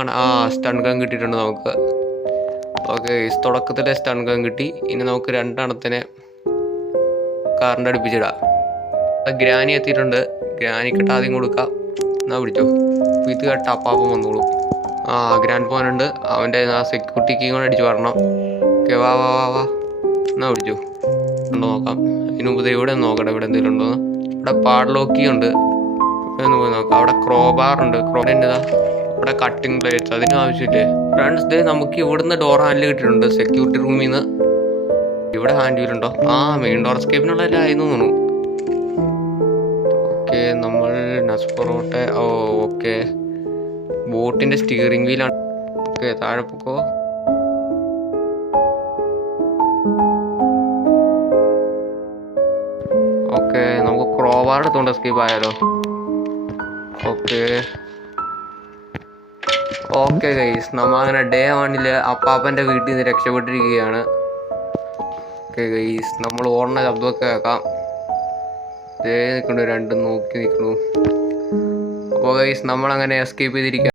ആ stun gun കിട്ടിയിട്ടുണ്ട് നമുക്ക്. ഓക്കെ, തുടക്കത്തിലെ സ്റ്റൺ ഗൺ കിട്ടി. ഇനി നമുക്ക് രണ്ടെണ്ണത്തിനെ കാറിൻ്റെ അടുപ്പിച്ചിടാം. ഗ്രാനി എത്തിയിട്ടുണ്ട്. ഗ്രാനിക്കിട്ട് ആദ്യം കൊടുക്കാം. എന്നാ പിടിച്ചോ, ഇത് കേട്ട അപ്പാപ്പം വന്നോളൂ. ഗ്രാൻഡ് പോനുണ്ട്. അവൻ്റെ സെക്യൂരിറ്റി കീ കൊണ്ട് അടിച്ച് വരണം. ഓക്കെ, വാ വാ വാ വാ എന്നാ പിടിച്ചു. ഉണ്ടോ നോക്കാം. അതിന് മുമ്പ് ഇവിടെ ഒന്ന് നോക്കട്ടെ, ഇവിടെ എന്തെങ്കിലും ഉണ്ടോ. ഇവിടെ പാഡ്ലോക്കി ഉണ്ട്. ഒന്ന് പോയി നോക്കാം. അവിടെ ക്രോബാർ ഉണ്ട്. ക്രോബാറിൻ്റെതാ. ഇവിടെ കട്ടിംഗ് പ്ലേറ്റ്സ്, അതിനും ആവശ്യമില്ലേ ഫ്രണ്ട്സ്. നമുക്ക് ഇവിടുന്ന് ഡോർ ഹാൻഡിൽ കിട്ടിയിട്ടുണ്ട് സെക്യൂരിറ്റി റൂമിൽ നിന്ന്. ഇവിടെ ഹാൻഡ് വീലുണ്ടോ? മെയിൻ ഡോർ എസ്കേപ്പിനുള്ള എല്ലാം ആയിരുന്നു തോന്നുന്നു. ഓക്കെ, നമ്മൾ നസ്പൊറോട്ടെ. ഓക്കെ, ബോട്ടിൻ്റെ സ്റ്റിയറിംഗ് വീലാണ്. ഓക്കെ, താഴെ പൊക്കോ. ഓക്കെ, നമുക്ക് ക്രോബാർ എടുത്തോണ്ട് എസ്കേപ്പ് ആയാലോ. ഓക്കെ ഗൈസ്, നമ്മൾ അങ്ങനെ ഡേ 1 അപ്പാപ്പൻ്റെ വീട്ടിൽ നിന്ന് രക്ഷപ്പെട്ടിരിക്കുകയാണ്. ഓക്കെ ഗൈസ്, നമ്മൾ ഓടുന്ന ശബ്ദമൊക്കെ കേൾക്കാം. നിൽക്കണു, രണ്ടും നോക്കി നിൽക്കണു. അപ്പോൾ ഗൈസ്, നമ്മളങ്ങനെ എസ്കേപ്പ് ചെയ്തിരിക്കുക.